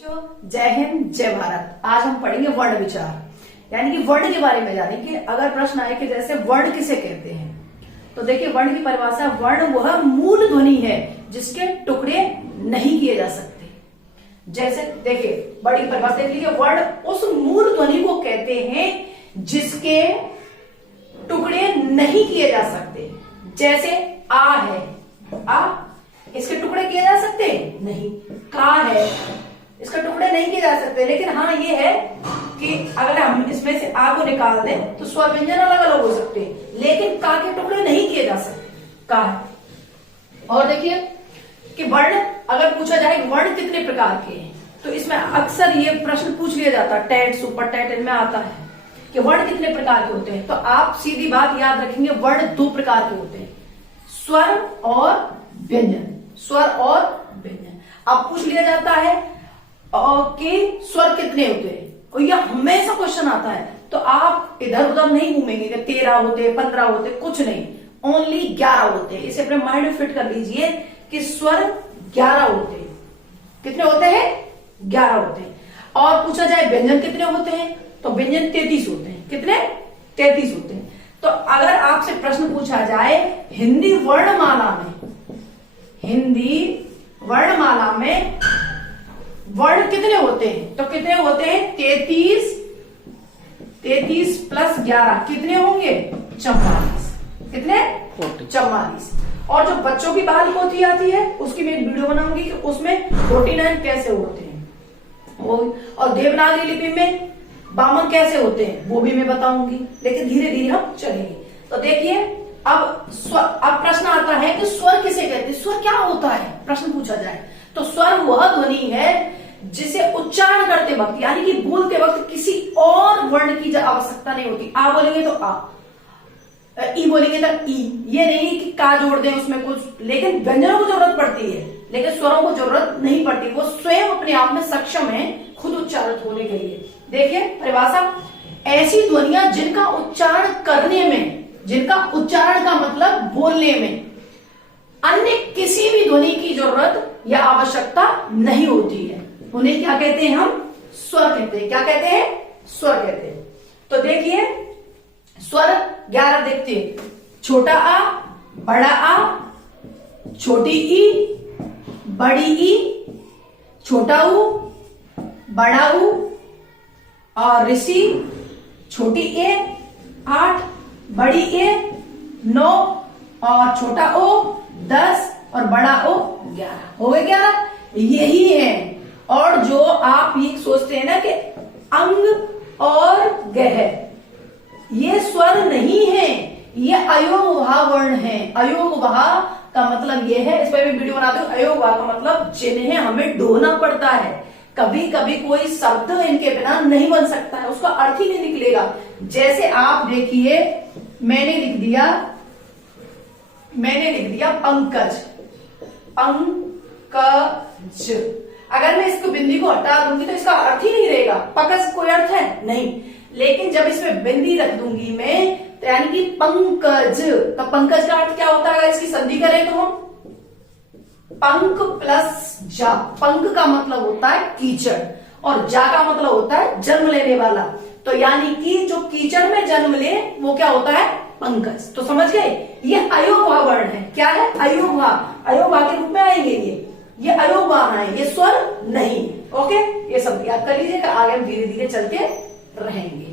बच्चों जय हिंद जय भारत। आज हम पढ़ेंगे वर्ण विचार, यानी कि वर्ण के बारे में जानेंगे। अगर प्रश्न आए कि जैसे वर्ण किसे कहते हैं, तो देखिए वर्ण की परिभाषा, वर्ण वह मूल ध्वनि है जिसके टुकड़े नहीं किए जा सकते। जैसे देखिए वर्ण की परिभाषा देख लीजिए, वर्ण उस मूल ध्वनि को कहते हैं जिसके टुकड़े नहीं किए जा सकते। जैसे आ है, आ इसके टुकड़े किए जा सकते नहीं। का है, इसके टुकड़े नहीं किए जा सकते। लेकिन हाँ ये है कि अगर हम इसमें से आ को निकाल दें तो स्वर व्यंजन अलग अलग हो सकते हैं, लेकिन का के टुकड़े नहीं किए जा सकते। का है। और देखिए कि वर्ण अगर पूछा जाए वर्ण कितने प्रकार के हैं, तो इसमें अक्सर ये प्रश्न पूछ लिया जाता है, टेट सुपर टेट इनमें आता है कि वर्ण कितने प्रकार के होते हैं। तो आप सीधी बात याद रखेंगे, वर्ण दो प्रकार के होते हैं, स्वर और व्यंजन। स्वर और व्यंजन। अब पूछ लिया जाता है कि स्वर कितने होते हैं, और यह हमेशा क्वेश्चन आता है, तो आप इधर उधर नहीं घूमेंगे कि 13 होते 15 होते, कुछ नहीं, ओनली 11 होते हैं। इसे अपने माइंड में फिट कर लीजिए कि स्वर 11 होते हैं। कितने होते हैं? 11 होते हैं। और पूछा जाए व्यंजन कितने होते हैं, तो व्यंजन 33 होते हैं। कितने? 33 होते हैं। तो अगर आपसे प्रश्न पूछा जाए हिंदी वर्णमाला में वर्ण कितने होते हैं, तो कितने होते हैं? 33 प्लस 11 कितने होंगे? 44। कितने? 44। और जो बच्चों की बाल पोथी आती है उसकी मैं एक वीडियो बनाऊंगी कि उसमें 49 कैसे होते हैं, और देवनागरी लिपि में 52 कैसे होते हैं वो भी मैं बताऊंगी। लेकिन धीरे धीरे हम चलेंगे। तो देखिए अब प्रश्न आता है कि स्वर किसे कहते हैं, स्वर क्या होता है, प्रश्न पूछा जाए तो स्वर वह ध्वनि है जिसे उच्चारण करते वक्त, यानी कि बोलते वक्त किसी और वर्ण की आवश्यकता नहीं होती। आ बोलेंगे तो आ, ई बोलेंगे तो ई, ये नहीं कि का जोड़ दें उसमें कुछ, लेकिन व्यंजनों को जरूरत पड़ती है, लेकिन स्वरों को जरूरत नहीं पड़ती। वो स्वयं अपने आप में सक्षम है खुद उच्चारित होने के लिए। देखिए परिभाषा, ऐसी ध्वनियां जिनका उच्चारण करने में, जिनका उच्चारण का मतलब बोलने में अन्य किसी भी ध्वनि की जरूरत या आवश्यकता नहीं होती है, उन्हें क्या कहते हैं? हम स्वर कहते हैं। क्या कहते हैं? स्वर कहते हैं। तो देखिए स्वर 11 देखते हैं, छोटा आ, बड़ा आ, छोटी ई, बड़ी ई, छोटा ऊ, बड़ा ऊ, और ऋषि, छोटी ए 8, बड़ी ए 9, और छोटा ओ 10, और बड़ा ओ 11। हो गए 11। यही है। और जो आप ये सोचते हैं ना कि अंग और गह ये स्वर नहीं है, ये अयोगवाह वर्ण है। अयोगवाह का मतलब ये है, इस पर भी वीडियो बनाते हो। अयोगवाह का मतलब जिन्हें हमें ढोना पड़ता है, कभी कभी कोई शब्द इनके बिना नहीं बन सकता है, उसका अर्थ ही नहीं निकलेगा। जैसे आप देखिए मैंने लिख दिया पंकज, पंकज। अगर मैं इसको बिंदी को हटा दूंगी तो इसका अर्थ ही नहीं रहेगा। पकज कोई अर्थ है नहीं, लेकिन जब इसमें बिंदी रख दूंगी मैं, तो यानी कि पंकज, तो पंकज का अर्थ क्या होता है? अगर इसकी संधि करें तो हम पंक प्लस जा। पंक का मतलब होता है कीचड़, और जा का मतलब होता है जन्म लेने वाला। तो यानी कि जो कीचड़ में जन्म ले वो क्या होता है? पंकज। तो समझ गए, ये अयोगवाह वर्ण है। क्या है? अयोगवाह। अयोगवाह के रूप में आएंगे ये अयोगवाह है, ये स्वर नहीं। ओके, ये सब याद कर लीजिएगा, आगे हम धीरे धीरे चलते रहेंगे।